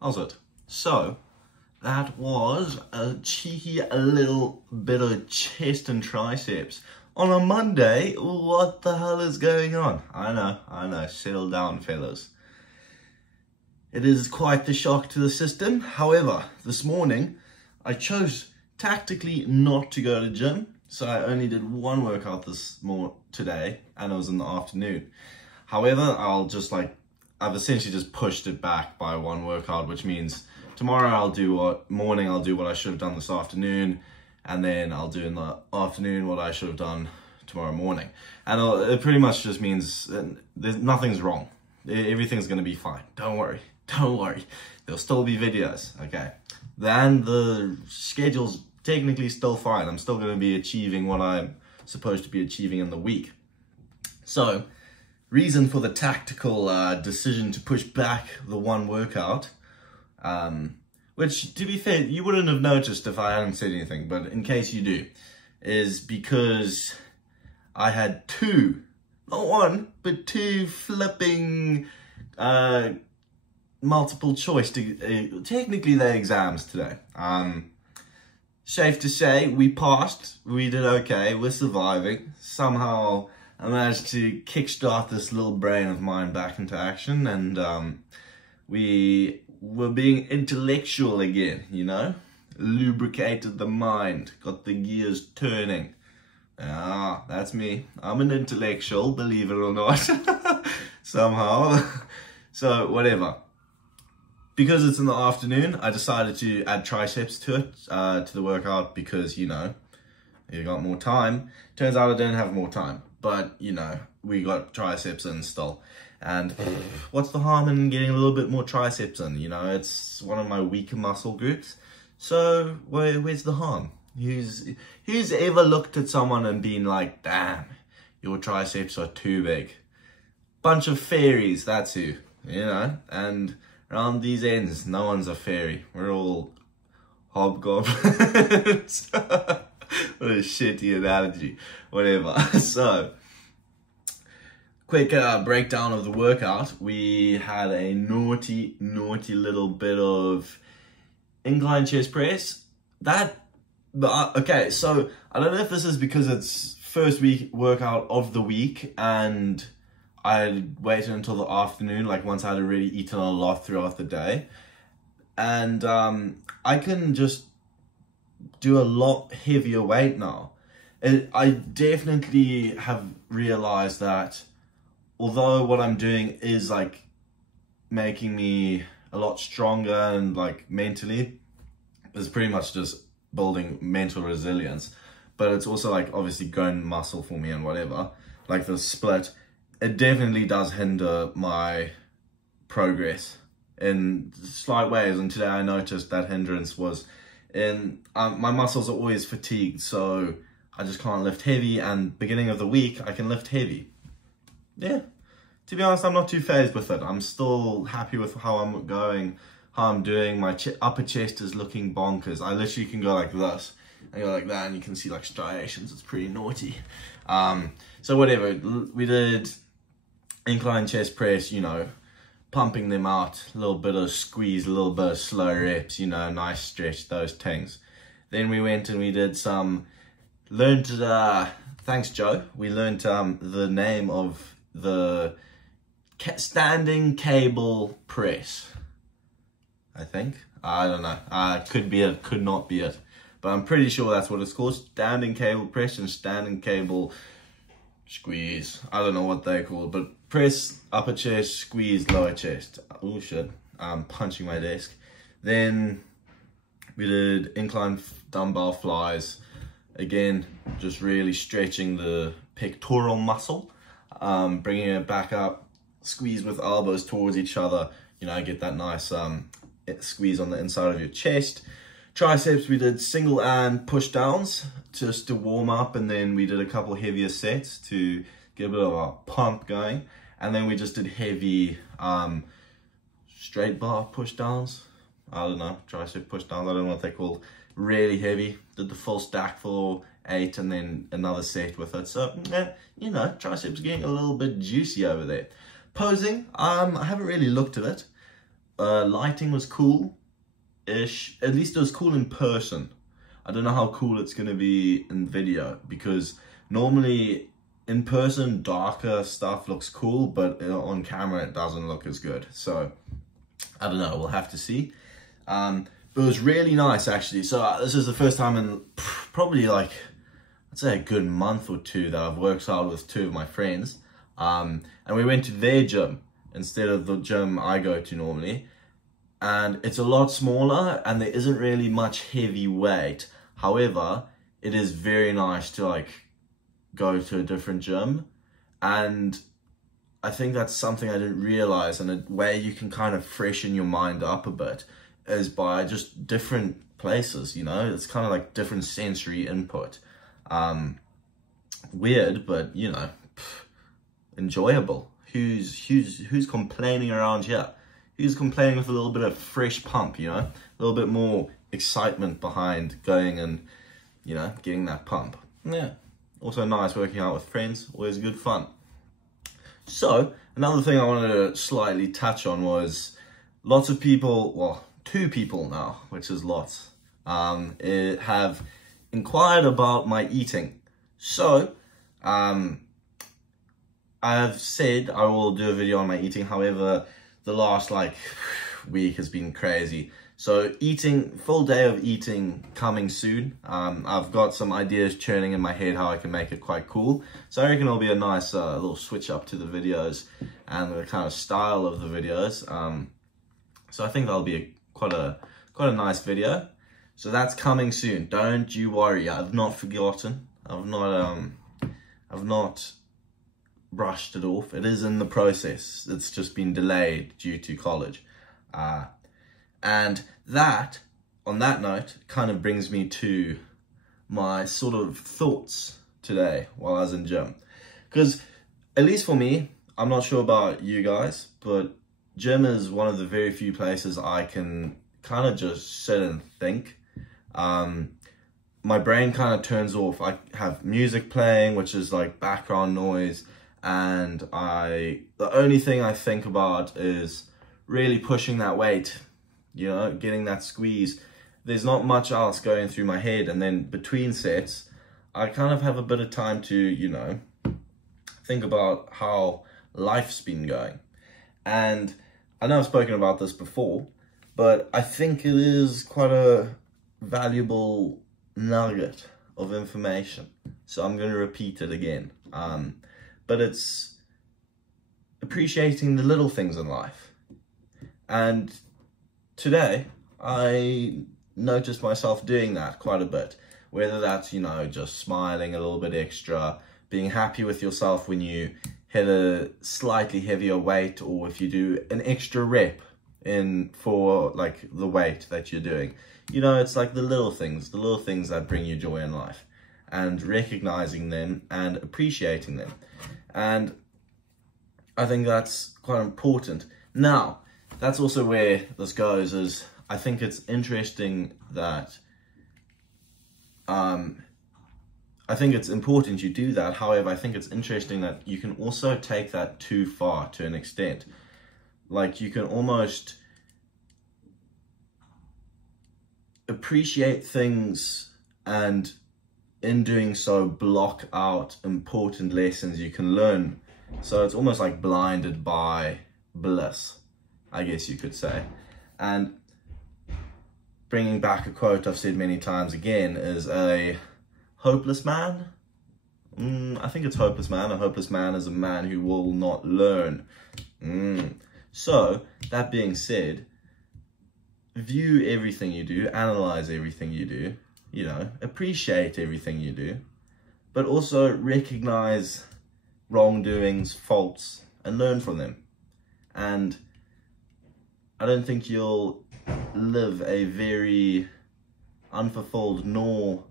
How's it? So, that was a cheeky little bit of chest and triceps. On a Monday, what the hell is going on? I know, settle down, fellas. It is quite the shock to the system. However, this morning, I chose tactically not to go to the gym. So I only did one workout today, and it was in the afternoon. However, I've essentially just pushed it back by one workout, which means tomorrow I'll do what I should have done this afternoon, and then I'll do in the afternoon what I should have done tomorrow morning. And it pretty much just means nothing's wrong. Everything's going to be fine. Don't worry. There'll still be videos, okay? Then the schedule's technically still fine. I'm still going to be achieving what I'm supposed to be achieving in the week. So, reason for the tactical decision to push back the one workout, which, to be fair, you wouldn't have noticed if I hadn't said anything, but in case you do, is because I had not one, but two flipping multiple choice, technically they're exams today. Safe to say, we passed, we did okay, we're surviving. Somehow I managed to kickstart this little brain of mine back into action, and we were being intellectual again, you know? Lubricated the mind, got the gears turning. Ah, that's me. I'm an intellectual, believe it or not. Somehow. So, whatever. Because it's in the afternoon, I decided to add triceps to it, to the workout, because, you know, you got more time. Turns out I didn't have more time. But, you know, we got triceps in still. And what's the harm in getting a little bit more triceps in? You know, it's one of my weaker muscle groups. So, where's the harm? Who's ever looked at someone and been like, damn, your triceps are too big? Bunch of fairies, that's who, you know? And around these ends, no one's a fairy. We're all hobgoblins. What a shitty analogy. Whatever. So, quick breakdown of the workout. We had a naughty little bit of incline chest press. Okay, so I don't know if this is because it's first week workout of the week and I waited until the afternoon, like once I had already eaten a lot throughout the day. And I can just do a lot heavier weight now. I definitely have realized that although what I'm doing is like making me a lot stronger and like mentally, it's pretty much just building mental resilience, but it's also like obviously growing muscle for me and whatever. Like the split, it definitely does hinder my progress in slight ways, and today I noticed that hindrance was in my muscles are always fatigued, so I just can't lift heavy, and beginning of the week I can lift heavy. Yeah, to be honest, I'm not too phased with it. I'm still happy with how I'm going, how I'm doing. My upper chest is looking bonkers. I literally can go like this and go like that, and you can see like striations. It's pretty naughty. So whatever, we did incline chest press, you know, pumping them out, a little bit of squeeze, a little bit of slow reps, you know, nice stretch, those things. Then we went and we did thanks Joe, we learned the name of the standing cable press, I think. I don't know, could be it, could not be it, but I'm pretty sure that's what it's called, standing cable press and standing cable squeeze. I don't know what they're called, but press, upper chest, squeeze, lower chest. Oh shit, I'm punching my desk. Then we did incline dumbbell flies. Again, just really stretching the pectoral muscle, bringing it back up, squeeze with elbows towards each other, you know, get that nice squeeze on the inside of your chest. Triceps, we did single and push downs just to warm up, and then we did a couple heavier sets to get a bit of a pump going, and then we just did heavy straight bar push downs. I don't know, tricep push downs, I don't know what they're called. Really heavy. Did the full stack for 8 and then another set with it. So, you know, triceps getting a little bit juicy over there. Posing, I haven't really looked at it. Lighting was cool-ish. At least it was cool in person. I don't know how cool it's going to be in video, because normally in person, darker stuff looks cool, but on camera it doesn't look as good. So, I don't know, we'll have to see. But it was really nice, actually. So this is the first time in probably like, I'd say a good month or two that I've worked out with 2 of my friends. And we went to their gym instead of the gym I go to normally. And it's a lot smaller and there isn't really much heavy weight. However, it is very nice to like go to a different gym. And I think that's something I didn't realize, and a way you can kind of freshen your mind up a bit is by just different places, you know? It's kind of like different sensory input. Weird, but you know, enjoyable. Who's complaining around here? Who's complaining with a little bit of fresh pump, you know? A little bit more excitement behind going and, you know, getting that pump. Yeah. Also nice working out with friends, always good fun. So, another thing I wanted to slightly touch on was lots of people, well, 2 people now, which is lots, have inquired about my eating. So, I have said I will do a video on my eating. However, the last like week has been crazy. So full day of eating coming soon. I've got some ideas churning in my head how I can make it quite cool. So I reckon it'll be a nice little switch up to the videos and the kind of style of the videos. So I think that'll be quite a nice video. So that's coming soon. Don't you worry. I've not forgotten. I've not brushed it off. It is in the process. It's just been delayed due to college. And that, on that note, kind of brings me to my sort of thoughts today while I was in gym. Because, at least for me, I'm not sure about you guys, but gym is one of the very few places I can kind of just sit and think. My brain kind of turns off. I have music playing, which is like background noise, and the only thing I think about is really pushing that weight, you know, getting that squeeze. There's not much else going through my head, and then between sets, I kind of have a bit of time to, you know, think about how life's been going. And I know I've spoken about this before, but I think it is quite a valuable nugget of information. So I'm going to repeat it again. But it's appreciating the little things in life. And today, I noticed myself doing that quite a bit. Whether that's, you know, just smiling a little bit extra, being happy with yourself when you hit a slightly heavier weight, or if you do an extra rep for like the weight that you're doing. You know, it's like the little things that bring you joy in life, and recognizing them and appreciating them. And I think that's quite important. Now, that's also where this goes, is I think it's interesting that, I think it's important you do that. However, I think it's interesting that you can also take that too far to an extent. Like, you can almost appreciate things, and in doing so block out important lessons you can learn. So it's almost like blinded by bliss, I guess you could say. And bringing back a quote I've said many times again, is a hopeless man. I think it's hopeless man. A hopeless man is a man who will not learn. So, that being said, view everything you do, analyze everything you do, you know, appreciate everything you do, but also recognize wrongdoings, faults, and learn from them. And I don't think you'll live a very unfulfilled nor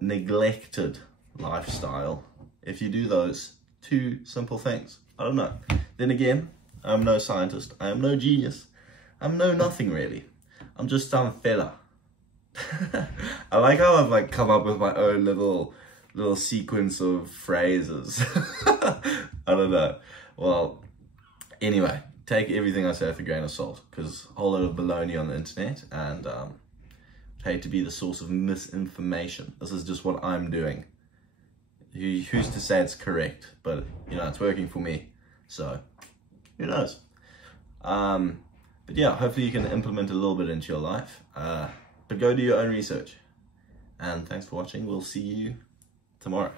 neglected lifestyle if you do those 2 simple things. I don't know. Then again, I'm no scientist, I am no genius, I'm no nothing really. I'm just some fella. I like how I've like come up with my own little sequence of phrases. I don't know. Well, anyway, take everything I say with a grain of salt, because a whole lot of baloney on the internet, and hate to be the source of misinformation. This is just what I'm doing. Who's to say it's correct? But you know, it's working for me, so who knows? But yeah, hopefully you can implement a little bit into your life. But go do your own research. And thanks for watching. We'll see you tomorrow.